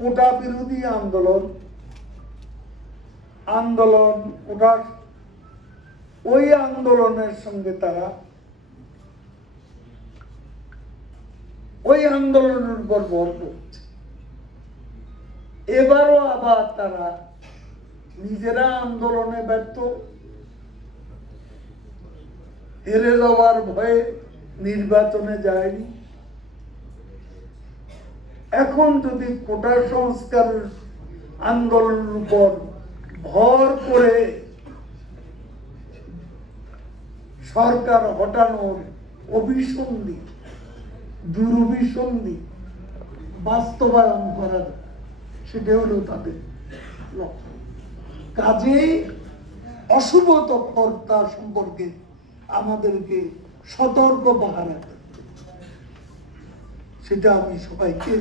কোটা বিরোধী আন্দোলন ওই আন্দোলনের সঙ্গে তারা ওই আন্দোলনের উপর ভর করছে। এবারও আবার তারা নিজেরা আন্দোলনে ব্যর্থ, হেরে যাওয়ার ভয়ে নির্বাচনে যায়নি। এখন যদি কোটা সংস্কার আন্দোলনের উপর ভর করে সরকার হটানোর অভিসন্ধি দুরভিসন্ধি বাস্তবায়ন করার, সেটা হলো তাদের লক্ষ্য। কাজেই অশুভ তৎপরতা সম্পর্কে আমাদেরকে সতর্ক পাহারা, সেটা আমি সবাইকে